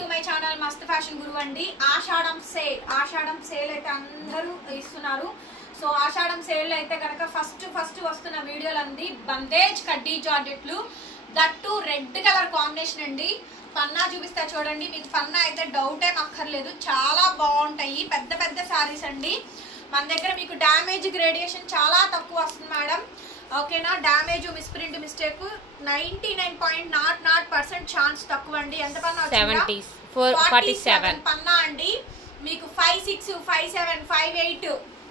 To my channel మస్త్ fashion గురు అండి. ఆషాఢం sale అయితే అందరూ ఇస్తున్నారు. సో ఆషాఢం సేల్ అయితే కనుక ఫస్ట్ వస్తున్న వీడియోలు అంది బందేజ్ కడ్డీ జార్జెట్లు, దట్టు రెడ్ కలర్ కాంబినేషన్ అండి. పన్నా చూపిస్తా చూడండి, మీకు పన్నా అయితే డౌట్ ఏం అక్కర్లేదు, చాలా బాగుంటాయి. పెద్ద పెద్ద శారీస్ అండి. మన దగ్గర మీకు డ్యామేజ్ గ్రేడియేషన్ చాలా తక్కువ వస్తుంది మేడం, ఓకేనా. డ్యామేజ్ మిస్ప్రింట్ మిస్టేక్ 99.00% ఛాన్స్ తక్కువ అండి. ఎంత పన్నా 47 పన్నా అండి. మీకు 5'6", 5'7", 5'8",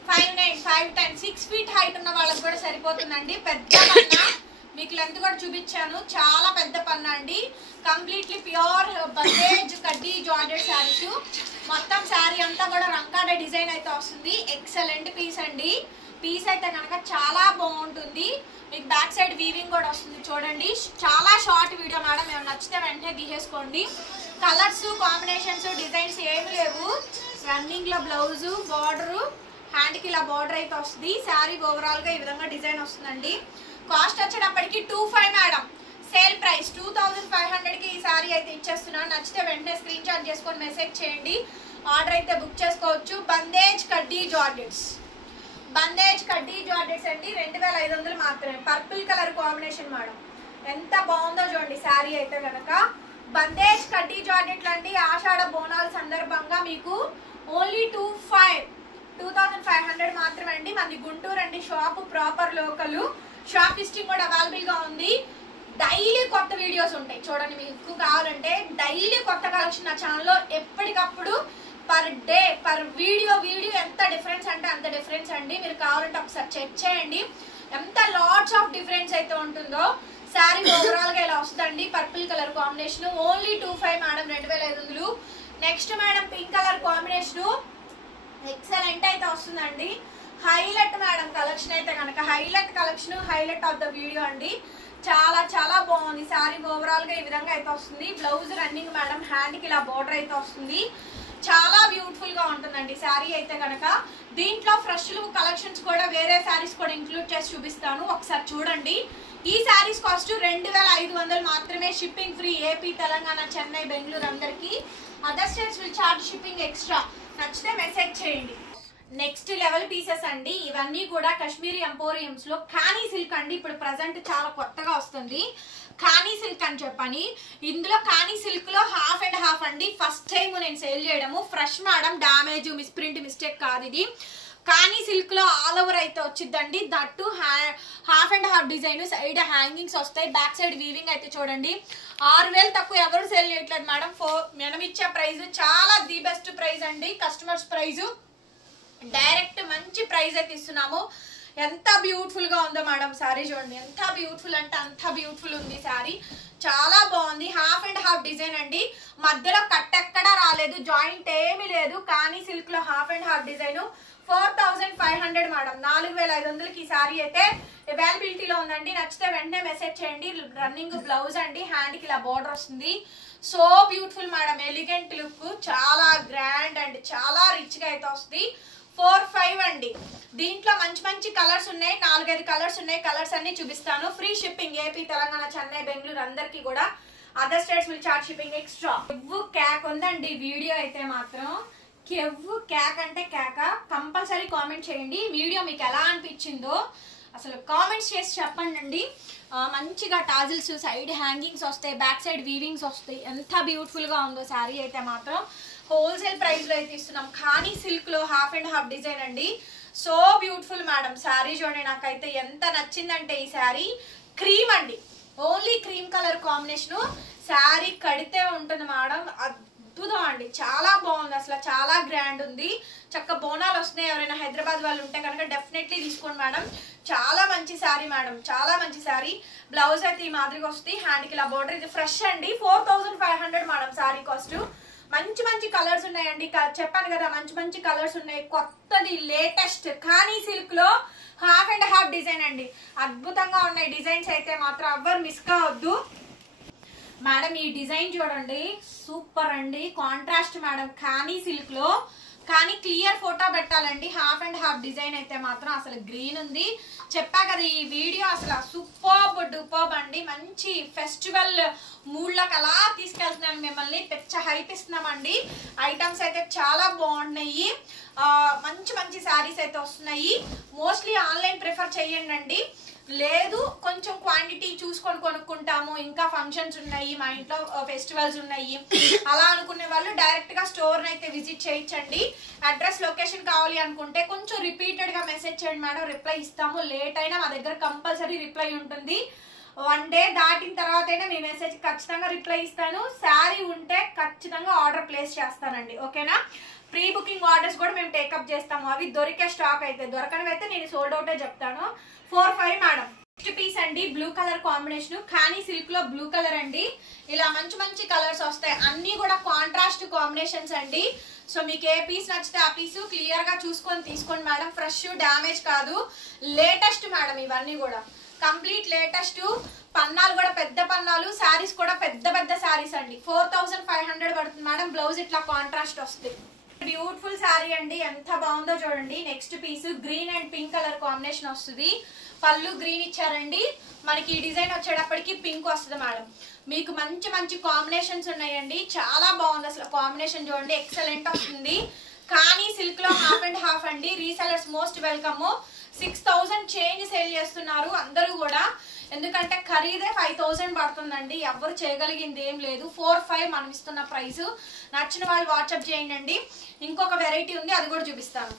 5'9", 5'10", 6 feet హైట్ ఉన్న వాళ్ళకి కూడా సరిపోతుందండి. పెద్ద పన్నా మీకు లెంత్ కూడా చూపించాను, చాలా పెద్ద పన్నా అండి. కంప్లీట్లీ ప్యూర్ బందేజ్ కడ్డీ జార్జెట్ శారీస్. మొత్తం శారీ అంతా కూడా రంకాడే డిజైన్ అయితే వస్తుంది. ఎక్సలెంట్ పీస్ అండి. పీస్ అయితే కనుక చాలా బాగుంటుంది. మీకు బ్యాక్ సైడ్ వీవింగ్ కూడా వస్తుంది చూడండి. చాలా షార్ట్ వీడియో మేడం, మేము నచ్చితే వెంటనే తీసేసుకోండి. కలర్స్ కాంబినేషన్స్ డిజైన్స్ ఏమి లేవు. రన్నింగ్ లో బ్లౌజు, బార్డరు, హ్యాండ్కి ఇలా బార్డర్ అయితే వస్తుంది. శారీ ఓవరాల్ గా ఈ విధంగా డిజైన్ వస్తుందండి. కాస్ట్ వచ్చేటప్పటికి 25 మేడం. సేల్ ప్రైస్ 2500కి ఈ శారీ అయితే ఇచ్చేస్తున్నాను. నచ్చితే వెంటనే స్క్రీన్ షాట్ చేసుకొని మెసేజ్ చేయండి, ఆర్డర్ అయితే బుక్ చేసుకోవచ్చు. బందేజ్ కడ్డీ జార్జెట్స్ అండి, 2500 మాత్రమే. పర్పుల్ కలర్ కాంబినేషన్ మేడం, ఎంత బాగుందో చూడండి శారీ అయితే కనుక. బందేజ్ కడ్డీ జార్జెట్లు అండి. ఆషాఢ బోనాల సందర్భంగా మీకు ఓన్లీ 2500 మాత్రమే అండి. మనది గుంటూరు అండి shop, proper local. Shop listing కూడా అవైలబుల్ గా ఉంది. డైలీ కొత్త వీడియోస్ ఉంటాయి చూడండి. మీకు కావాలంటే డైలీ కొత్త కలెక్షన్ నా ఛానల్లో ఎప్పటికప్పుడు పర్ డే పర్ వీడియో ఎంత డిఫరెన్స్ అంటే అంత డిఫరెన్స్ అండి. మీరు కావాలంటే ఒకసారి చెక్ చేయండి ఎంత లాట్స్ ఆఫ్ డిఫరెన్స్ అయితే ఉంటుందో. శారీ ఓవరాల్ గా ఇలా వస్తుందండి. Purple colour combination only 25 madam, 2500. Next madam pink colour combination excellent అయితే వస్తుందండి. హైలైట్ మేడం కలెక్షన్ అయితే కనుక, highlight collection, highlight of the video అండి. చాలా చాలా బాగుంది శారీ ఓవరాల్ గా ఈ విధంగా అయితే వస్తుంది. బ్లౌజ్ రన్నింగ్ మేడం, హ్యాండ్ కి ఇలా బోర్డర్ అయితే వస్తుంది. చాలా బ్యూటిఫుల్ గా ఉంటుందండి శారీ అయితే కనుక. దీంట్లో ఫ్రెష్ కలెక్షన్స్ కూడా వేరే శారీస్ కూడా ఇంక్లూడ్ చేసి చూపిస్తాను, ఒకసారి చూడండి. ఈ శారీస్ కాస్ట్ 2500 మాత్రమే. Shipping free, AP, Telangana, Chennai, Bengaluru అందరికి. Other states will charge shipping extra. నచ్చితే మెసేజ్ చేయండి. నెక్స్ట్ లెవెల్ పీసెస్ అండి. ఇవన్నీ కూడా కాశ్మీరీ ఎంపోరియంస్ లో ఖానీ సిల్క్ అండి. ఇప్పుడు ప్రజెంట్ చాలా కొత్తగా వస్తుంది ఖానీ సిల్క్ అని చెప్పని. ఇందులో ఖానీ సిల్క్ లో హాఫ్ అండ్ హాఫ్ అండి. ఫస్ట్ టైం నేను సేల్ చేయడము. Fresh madam, damage misprint mistake కాదు ఇది. ఖానీ సిల్క్ లో ఆల్ ఓవర్ అయితే వచ్చిందండి. That half and half design, side hangings వస్తాయి. బ్యాక్ సైడ్ వీవింగ్ అయితే చూడండి. 6000 తక్కువ ఎవరు సేల్ చేయట్లేదు మేడం. మనం ఇచ్చే ప్రైస్ చాలా ది బెస్ట్ ప్రైస్ అండి. కస్టమర్స్ ప్రైస్ డైరెక్ట్ మంచి ప్రైస్ అయితే ఇస్తున్నాము. ఎంత బ్యూటిఫుల్ గా ఉందో మేడం శారీ చూడండి. ఎంత బ్యూటిఫుల్ అంటే అంత బ్యూటిఫుల్ ఉంది శారీ. చాలా బాగుంది. హాఫ్ అండ్ హాఫ్ డిజైన్ అండి. మధ్యలో కట్ ఎక్కడా రాలేదు, జాయింట్ ఏమీ లేదు. కానీ సిల్క్ లో half and half design 4500 madam. 4500కి ఈ శారీ అయితే అవైలబిలిటీలో ఉందండి. నచ్చితే వెంటనే మెసేజ్ చేయండి. రన్నింగ్ బ్లౌజ్ అండి, హ్యాండ్ కి ఇలా బోర్డర్ వస్తుంది. So beautiful madam, elegant look, చాలా గ్రాండ్ అండ్ చాలా రిచ్ గా అయితే వస్తుంది. 45 అండి. దీంట్లో మంచి మంచి కలర్స్ ఉన్నాయి, 4-5 కలర్స్ ఉన్నాయి. కలర్స్ అన్ని చూపిస్తాను. Free shipping, AP, Telangana, Chennai, Bengaluru అందరికి కూడా. Other states will charge shipping extra. కెవ్వు క్యాక్ ఉందండి వీడియో అయితే మాత్రం. కెవ్వు క్యాక్ అంటే క్యాక. కంపల్సరీ కామెంట్ చేయండి. వీడియో మీకు ఎలా అనిపించిందో అసలు కామెంట్స్ చేసి చెప్పండి. మంచిగా టాజిల్స్, సైడ్ హ్యాంగింగ్స్ వస్తాయి, బ్యాక్ సైడ్ వీవింగ్స్ వస్తాయి. ఎంత బ్యూటిఫుల్ గా ఉందో శారీ అయితే మాత్రం. హోల్సేల్ ప్రైస్ లో అయితే ఇస్తున్నాం. ఖానీ సిల్క్ లో హాఫ్ అండ్ హాఫ్ డిజైన్ అండి. సో బ్యూటిఫుల్ మేడం శారీ చూడండి. నాకైతే ఎంత నచ్చిందంటే ఈ శారీ క్రీమ్ అండి, only cream colour combination. Sari కడితే ఉంటుంది మేడం, అద్భుతం అండి. చాలా బాగుంది అసలు, చాలా గ్రాండ్ ఉంది. చక్క బోనాలు వస్తున్నాయి. ఎవరైనా హైదరాబాద్ వాళ్ళు ఉంటే కనుక డెఫినెట్లీ తీసుకోండి మేడం. చాలా మంచి శారీ మేడం, చాలా మంచి శారీ. బ్లౌజ్ అయితే ఈ మాదిరిగా వస్తుంది, హ్యాండ్కి ఇలా బోర్డర్. ఇది ఫ్రెష్ అండి. 4500 మేడం శారీ కాస్ట్. మంచి మంచి కలర్స్ ఉన్నాయండి. చెప్పాను కదా మంచి మంచి కలర్స్ ఉన్నాయి. కొత్తది లేటెస్ట్ ఖానీ సిల్క్ లో హాఫ్ అండ్ హాఫ్ డిజైన్ అండి. అద్భుతంగా ఉన్నాయి డిజైన్స్ అయితే మాత్రం, ఎవ్వరు మిస్ కావద్దు మేడం. ఈ డిజైన్ చూడండి, సూపర్ అండి. కాంట్రాస్ట్ మేడం ఖానీ సిల్క్ లో. కానీ క్లియర్ ఫోటో పెట్టాలండి. హాఫ్ అండ్ హాఫ్ డిజైన్ అయితే మాత్రం అసలు గ్రీన్ ఉంది. చెప్పా కదా ఈ వీడియో అసలు సూపర్బ్ డూపర్బ్ అండి. మంచి ఫెస్టివల్ మూడ్లోకి అలా తీసుకెళ్తున్నాను మిమ్మల్ని, పెద్ద హైప్ ఇస్తున్నామండి. ఐటమ్స్ అయితే చాలా బాగున్నాయి, మంచి మంచి శారీస్ అయితే వస్తున్నాయి. మోస్ట్లీ ఆన్లైన్ ప్రిఫర్ చేయండి, లేదు కొంచెం క్వాంటిటీ చూసుకొని కొనుక్కుంటాము, ఇంకా ఫంక్షన్స్ ఉన్నాయి, మా ఇంట్లో ఫెస్టివల్స్ ఉన్నాయి అలా అనుకునే వాళ్ళు డైరెక్ట్గా స్టోర్ని అయితే విజిట్ చేయించండి. అడ్రస్ లొకేషన్ కావాలి అనుకుంటే కొంచెం రిపీటెడ్గా మెసేజ్ చేయండి మేడం, రిప్లై ఇస్తాము. లేట్ అయినా మా దగ్గర కంపల్సరీ రిప్లై ఉంటుంది. 1 డే దాటిన తర్వాత అయినా మీ మెసేజ్ ఖచ్చితంగా రిప్లై ఇస్తాను. శారీ ఉంటే ఖచ్చితంగా ఆర్డర్ ప్లేస్ చేస్తానండి, ఓకేనా. ప్రీ బుకింగ్ ఆర్డర్స్ కూడా మేము టేకప్ చేస్తాము, అవి దొరికే స్టాక్ అయితే, దొరకనివి అయితే నేను సోల్డ్ అవుటే చెప్తాను. 4-5 మేడం. నెక్స్ట్ పీస్ అండి, బ్లూ కలర్ కాంబినేషన్, కానీ సిల్క్ లో బ్లూ కలర్ అండి. ఇలా మంచి మంచి కలర్స్ వస్తాయి, అన్ని కూడా కాంట్రాస్ట్ కాంబినేషన్స్ అండి. సో మీకు ఏ పీస్ నచ్చితే ఆ పీస్ క్లియర్ గా చూసుకొని తీసుకోండి మేడం, ఫ్రెష్ డ్యామేజ్ కాదు, లేటెస్ట్ మేడం ఇవన్నీ కూడా కంప్లీట్ లేటెస్ట్. పన్నాలు కూడా పెద్ద పన్నాలు, శారీస్ కూడా పెద్ద పెద్ద శారీస్ అండి. 4500 పడుతుంది మేడం. బ్లౌజ్ ఇట్లా కాంట్రాస్ట్ వస్తుంది. బ్యూటిఫుల్ శారీ అండి, ఎంత బాగుందో చూడండి. Next piece green and pink colour combination వస్తుంది, పళ్ళు గ్రీన్ ఇచ్చారండి. మనకి ఈ డిజైన్ వచ్చేటప్పటికి పింక్ వస్తుంది మేడం. మీకు మంచి మంచి కాంబినేషన్స్ ఉన్నాయండి, చాలా బాగుంది అసలు కాంబినేషన్ చూడండి, ఎక్సలెంట్ వస్తుంది. కానీ సిల్క్ లో హాఫ్ అండ్ హాఫ్ అండి. Resellers most welcome. 6000 change sale చేస్తున్నారు అందరూ కూడా, ఎందుకంటే ఖరీదే 5000 పడుతుందండి. ఎవరు చేయగలిగింది ఏం లేదు. 4-5 మనం ఇస్తున్న ప్రైస్. నచ్చిన వాళ్ళు వాట్సాప్ చేయండి. ఇంకొక వెరైటీ ఉంది, అది కూడా చూపిస్తాను.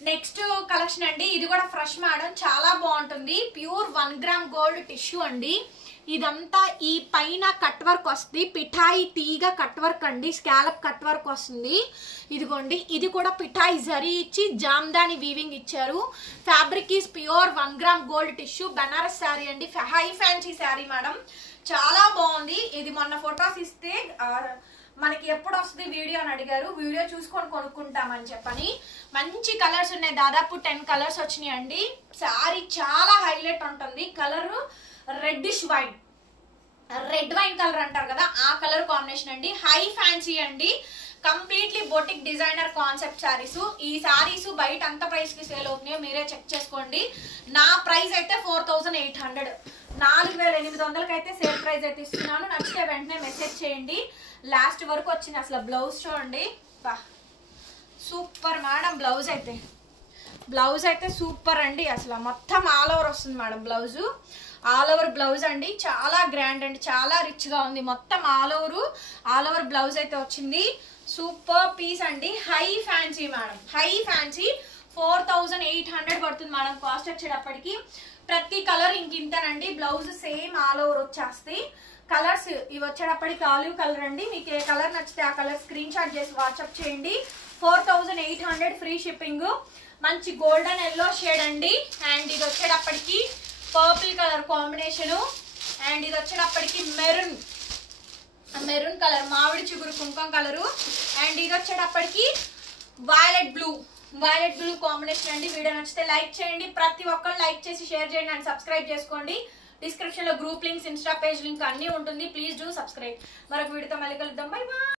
నెక్స్ట్ కలెక్షన్ అండి, ఇది కూడా ఫ్రెష్ మేడం, చాలా బాగుంటుంది. ప్యూర్ 1 గ్రామ్ గోల్డ్ టిష్యూ అండి. ఇదంతా ఈ పైన కట్ వర్క్ వస్తుంది, పిఠాయి తీగ కట్ వర్క్ అండి, స్కాలప్ కట్ వర్క్ వస్తుంది. ఇదిగోండి, ఇది కూడా పిఠాయి జరీ ఇచ్చి జామ్దాని వీవింగ్ ఇచ్చారు. Fabric is pure 1 gram gold tissue, Banaras sari అండి, హై ఫ్యాన్సీ శారీ మేడం, చాలా బాగుంది. ఇది మొన్న ఫొటోస్ ఇస్తే మనకి ఎప్పుడు వస్తుంది వీడియో అని అడిగారు, వీడియో చూసుకొని కొనుక్కుంటామని చెప్పని. మంచి కలర్స్ ఉన్నాయి, దాదాపు 10 కలర్స్ వచ్చినాయి అండి. శారీ చాలా హైలైట్ ఉంటుంది. Colour reddish wine, red wine colour అంటారు కదా, ఆ కలర్ కాంబినేషన్ అండి. హై ఫ్యాన్సీ అండి, completely boutique designer concept saris. ఈ శారీస్ బయట అంత ప్రైస్ కి సేల్ అవుతున్నాయో మీరే చెక్ చేసుకోండి. నా ప్రైస్ అయితే 4800, 4800కి అయితే సేల్ ప్రైస్ అయితే ఇస్తున్నాను. నచ్చితే వెంటనే మెసేజ్ చేయండి. లాస్ట్ వరకు వచ్చింది అసలు. బ్లౌజ్ చూడండి, సూపర్ మేడం. బ్లౌజ్ అయితే సూపర్ అండి, అసలు మొత్తం ఆల్ ఓవర్ వస్తుంది madam. Blouse all over blouse అండి, చాలా గ్రాండ్ అండి, చాలా రిచ్ గా ఉంది. మొత్తం ఆల్ ఓవర్ బ్లౌజ్ అయితే వచ్చింది. సూపర్ పీస్ అండి, high fancy madam, high fancy. 4800 పడుతుంది మేడం కాస్ట్ వచ్చేటప్పటికి. ప్రతి కలర్ ఇంకింతనండి. బ్లౌజ్ సేమ్ ఆల్ ఓవర్ వచ్చేస్తాయి. కలర్స్ ఇవి వచ్చేటప్పటికి ఆలివ్ కలర్ అండి. మీకు ఏ కలర్ నచ్చితే ఆ కలర్ స్క్రీన్ షాట్ చేసి వాట్సాప్ చేయండి. 4800 ఫ్రీ షిప్పింగ్. మంచి గోల్డెన్ ఎల్లో షేడ్ అండి. అండ్ ఇది వచ్చేటప్పటికి పర్పుల్ కలర్ కాంబినేషను. అండ్ ఇది వచ్చేటప్పటికి మెరూన్ కలర్, మామిడి చిగురు కుంకుమ కలరు. అండ్ ఇది వచ్చేటప్పటికి వైలెట్ బ్లూ కాంబినేషన్ అండి. వీడియో నచ్చితే లైక్ చేయండి, ప్రతి ఒక్కరు లైక్ చేసి షేర్ చేయండి అండ్ సబ్స్క్రైబ్ చేసుకోండి. డిస్క్రిప్షన్ లో group links, Insta page link అన్ని ఉంటుంది. Please do subscribe. మరొక వీడియోతో మళ్ళీ కలుద్దాం. By by.